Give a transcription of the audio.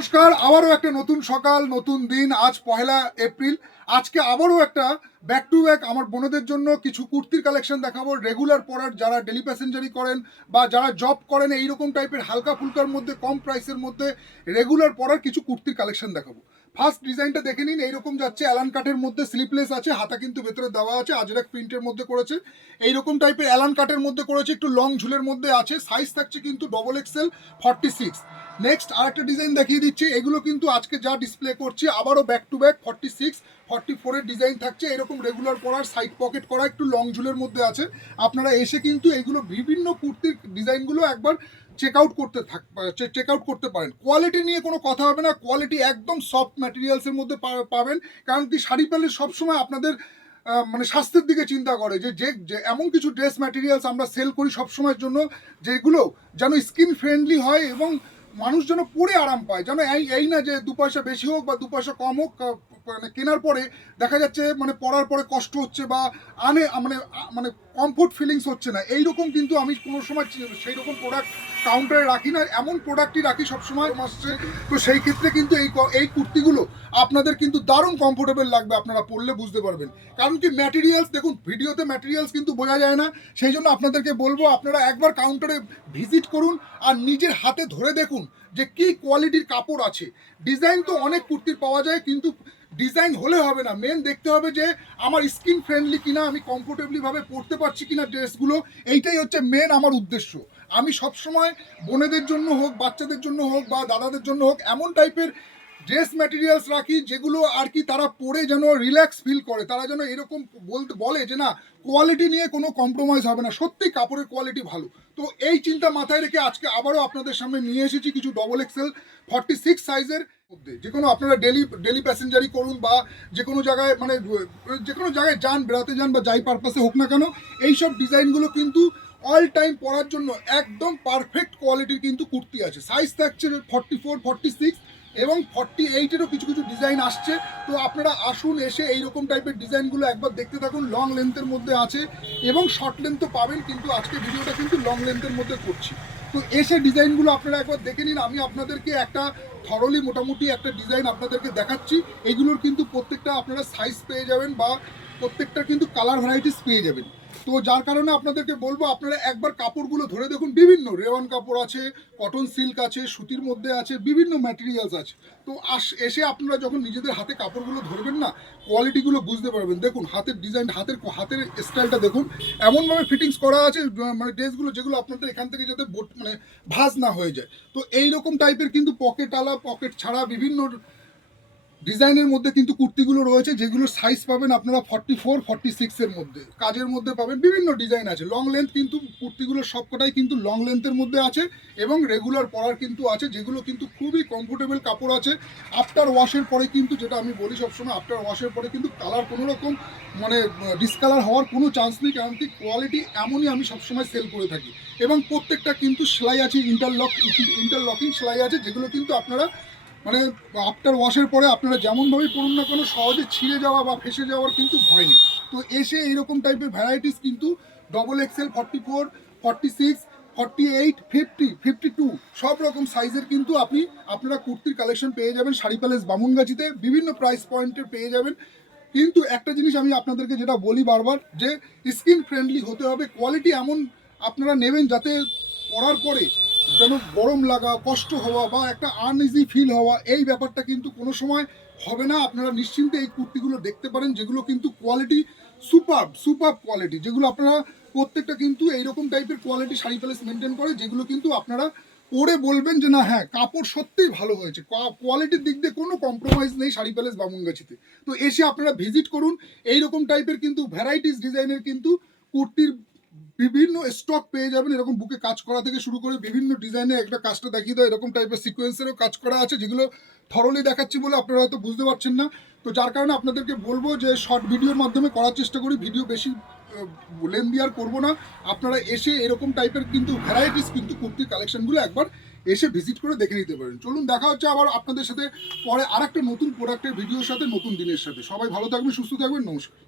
নমস্কার, আবারও একটা নতুন সকাল, নতুন দিন। আজ পহেলা এপ্রিল। আজকে আবারও একটা ব্যাক টু ব্যাক আমার বোনেদের জন্য কিছু কুর্তির কালেকশন দেখাবো। রেগুলার পরার, যারা ডেলি প্যাসেঞ্জারি করেন বা যারা জব করেন, এইরকম টাইপের হালকা ফুলকার মধ্যে, কম প্রাইসের মধ্যে রেগুলার পরার কিছু কুর্তির কালেকশন দেখাবো। ফার্স্ট ডিজাইনটা দেখে নিন, এইরকম যাচ্ছে। অ্যালান কাটের মধ্যে স্লিপলেস আছে, হাতা কিন্তু ভেতরে দেওয়া আছে, আজরাক প্রিন্টের মধ্যে করেছে। এইরকম টাইপের অ্যালান কাটের মধ্যে করেছে, একটু লং ঝুলের মধ্যে আছে। সাইজ থাকছে কিন্তু ডবল এক্সেল 46। নেক্সট আরেকটা ডিজাইন দেখিয়ে দিচ্ছি। এগুলো কিন্তু আজকে যা ডিসপ্লে করছি আবারও ব্যাক টু ব্যাক 46, 44-এর ডিজাইন থাকছে। এরকম রেগুলার পরার, সাইড পকেট করা, একটু লং ঝুলের মধ্যে আছে। আপনারা এসে কিন্তু এইগুলো বিভিন্ন কুর্তির ডিজাইনগুলো একবার চেক আউট করতে পারেন। কোয়ালিটি নিয়ে কোনো কথা হবে না, কোয়ালিটি একদম সফট ম্যাটেরিয়ালসের মধ্যে পাবেন। কারণ কি, শাড়ি পেলে সবসময় আপনাদের মানে স্বাস্থ্যের দিকে চিন্তা করে যে এমন কিছু ড্রেস ম্যাটেরিয়ালস আমরা সেল করি সবসময়ের জন্য, যেগুলো যেন স্কিন ফ্রেন্ডলি হয় এবং মানুষ যেন পরে আরাম পায়। যেন এই না যে 2 পয়সা বেশি হোক বা 2 পয়সা কম হোক, মানে কেনার পরে দেখা যাচ্ছে মানে পরার পরে কষ্ট হচ্ছে বা মানে মানে কমফোর্ট ফিলিংস হচ্ছে না। এইরকম কিন্তু আমি কোনো সময় সেই রকম প্রোডাক্ট কাউন্টারে রাখি না, এমন প্রোডাক্টই রাখি সবসময় আসছে। তো সেই ক্ষেত্রে কিন্তু এই কুর্তিগুলো আপনাদের কিন্তু দারুণ কমফোর্টেবল লাগবে, আপনারা পরলে বুঝতে পারবেন। কারণ কি, ম্যাটেরিয়ালস দেখুন, ভিডিওতে ম্যাটেরিয়ালস কিন্তু বোঝা যায় না। সেই জন্য আপনাদেরকে বলবো, আপনারা একবার কাউন্টারে ভিজিট করুন আর নিজের হাতে ধরে দেখুন যে কি কোয়ালিটির কাপড় আছে। ডিজাইন তো অনেক কুর্তির পাওয়া যায়, কিন্তু ডিজাইন হলে হবে না, মেন দেখতে হবে যে আমার স্কিন ফ্রেন্ডলি কিনা, আমি কমফোর্টেবলি ভাবে পরতে পারছি কিনা ড্রেসগুলো। এইটাই হচ্ছে মেন আমার উদ্দেশ্য। আমি সবসময় বোনেদের জন্য হোক, বাচ্চাদের জন্য হোক বা দাদাদের জন্য হোক, এমন টাইপের ড্রেস ম্যাটেরিয়ালস রাখি যেগুলো আর কি তারা পরে যেন রিল্যাক্স ফিল করে, তারা যেন এরকম বলে যে না, কোয়ালিটি নিয়ে কোনো কম্প্রোমাইজ হবে না, সত্যি কাপড়ের কোয়ালিটি ভালো। তো এই চিন্তা মাথায় রেখে আজকে আবারও আপনাদের সামনে নিয়ে এসেছি কিছু ডবল এক্সেল 46 সাইজের মধ্যে। যে কোনো আপনারা ডেলি প্যাসেঞ্জারি করুন বা যে কোনো জায়গায় মানে যে কোনো জায়গায় যান, বেড়াতে যান বা যাই পারপাসে হোক না কেন, এইসব ডিজাইনগুলো কিন্তু অল টাইম পরার জন্য একদম পারফেক্ট কোয়ালিটির কিন্তু কুর্তি আছে। সাইজ থাকছে 44, 46 এবং 48-এরও কিছু কিছু ডিজাইন আসছে। তো আপনারা আসুন, এসে এইরকম টাইপের ডিজাইনগুলো একবার দেখতে থাকুন। লং লেন্থের মধ্যে আছে এবং শর্ট লেন্থও পাবেন, কিন্তু আজকে ভিডিওটা কিন্তু লং লেন্থের মধ্যে করছি। তো এসে ডিজাইনগুলো আপনারা একবার দেখে নিন। আমি আপনাদেরকে একটা থরলি মোটামুটি একটা ডিজাইন আপনাদেরকে দেখাচ্ছি। এগুলোর কিন্তু প্রত্যেকটা আপনারা সাইজ পেয়ে যাবেন বা প্রত্যেকটা কিন্তু কালার ভ্যারাইটিস পেয়ে যাবেন। তো যার কারণে আপনাদেরকে বলবো, আপনারা একবার কাপড়গুলো ধরে দেখুন। বিভিন্ন রেওয়ান কাপড় আছে, কটন সিল্ক আছে, সুতির মধ্যে আছে, বিভিন্ন ম্যাটেরিয়ালস আছে। তো এসে আপনারা যখন নিজেদের হাতে কাপড়গুলো ধরবেন না, কোয়ালিটিগুলো বুঝতে পারবেন। দেখুন হাতের ডিজাইন, হাতের স্টাইলটা দেখুন, এমনভাবে ফিটিংস করা আছে মানে ড্রেসগুলো, যেগুলো আপনাদের এখান থেকে যাতে মানে ভাঁজ না হয়ে যায়। তো এইরকম টাইপের কিন্তু পকেট আলা, পকেট ছাড়া বিভিন্ন ডিজাইনের মধ্যে কিন্তু কুর্তিগুলো রয়েছে, যেগুলো সাইজ পাবেন আপনারা 44, 46-এর মধ্যে। কাজের মধ্যে পাবেন, বিভিন্ন ডিজাইন আছে। লং লেন্থ কিন্তু কুর্তিগুলো সবকটাই কিন্তু লং লেন্থের মধ্যে আছে এবং রেগুলার পরার কিন্তু আছে, যেগুলো কিন্তু খুবই কমফোর্টেবল কাপড় আছে। আফটার ওয়াশের পরে কিন্তু, যেটা আমি বলি সবসময়, আফটার ওয়াশের পরে কিন্তু কালার কোনো রকম মানে ডিসকালার হওয়ার কোনো চান্স নেই। কারণ কি, কোয়ালিটি এমনই আমি সবসময় সেল করে থাকি। এবং প্রত্যেকটা কিন্তু সেলাই আছে, ইন্টারলকিং সেলাই আছে, যেগুলো কিন্তু আপনারা মানে আফটার ওয়াশের পরে আপনারা যেমনভাবেই পড়ুন না কেন, সহজে ছিঁড়ে যাওয়া বা ফেসে যাওয়ার কিন্তু ভয় নেই। তো এসে এইরকম টাইপের ভ্যারাইটিস কিন্তু ডবল এক্সেল 44, 46, 48, 50, 52 সব রকম সাইজের কিন্তু আপনারা কুর্তির কালেকশন পেয়ে যাবেন শাড়ি প্যালেস বামুনগাছিতে। বিভিন্ন প্রাইস পয়েন্টের পেয়ে যাবেন। কিন্তু একটা জিনিস আমি আপনাদেরকে যেটা বলি বারবার, যে স্কিন ফ্রেন্ডলি হতে হবে। কোয়ালিটি এমন আপনারা নেবেন যাতে পরার পরে যেন গরম লাগা, কষ্ট হওয়া বা একটা আনইজি ফিল হওয়া, এই ব্যাপারটা কিন্তু কোনো সময় হবে না। আপনারা নিশ্চিন্তে এই কুর্তিগুলো দেখতে পারেন, যেগুলো কিন্তু কোয়ালিটি সুপার কোয়ালিটি, যেগুলো আপনারা প্রত্যেকটা কিন্তু এইরকম টাইপের কোয়ালিটি শাড়ি প্যালেস মেনটেন করে, যেগুলো কিন্তু আপনারা পরে বলবেন যে না, হ্যাঁ কাপড় সত্যিই ভালো হয়েছে। কোয়ালিটির দিক দিয়ে কোনো কম্প্রোমাইজ নেই শাড়ি প্যালেস বামুনগাছিতে। তো এসে আপনারা ভিজিট করুন। এইরকম টাইপের কিন্তু ভ্যারাইটিস ডিজাইনের কিন্তু কুর্তির বিভিন্ন স্টক পেয়ে যাবেন। এরকম বুকে কাজ করা থেকে শুরু করে বিভিন্ন ডিজাইনে, একটা কাজটা দেখিয়ে দেয়, এরকম টাইপের সিকোয়েন্সেরও কাজ করা আছে, যেগুলো থরলি দেখাচ্ছি বলে আপনারা হয়তো বুঝতে পারছেন না। তো যার কারণে আপনাদেরকে বলবো যে শর্ট ভিডিওর মাধ্যমে করার চেষ্টা করি, ভিডিও বেশি লেন্দি আর করবো না। আপনারা এসে এরকম টাইপের কিন্তু ভ্যারাইটিস কিন্তু কুর্তির কালেকশনগুলো একবার এসে ভিজিট করে দেখে নিতে পারেন। চলুন, দেখা হচ্ছে আবার আপনাদের সাথে পরে আরেকটা নতুন প্রোডাক্টের ভিডিওর সাথে, নতুন দিনের সাথে। সবাই ভালো থাকবেন, সুস্থ থাকবেন, নমস্কার।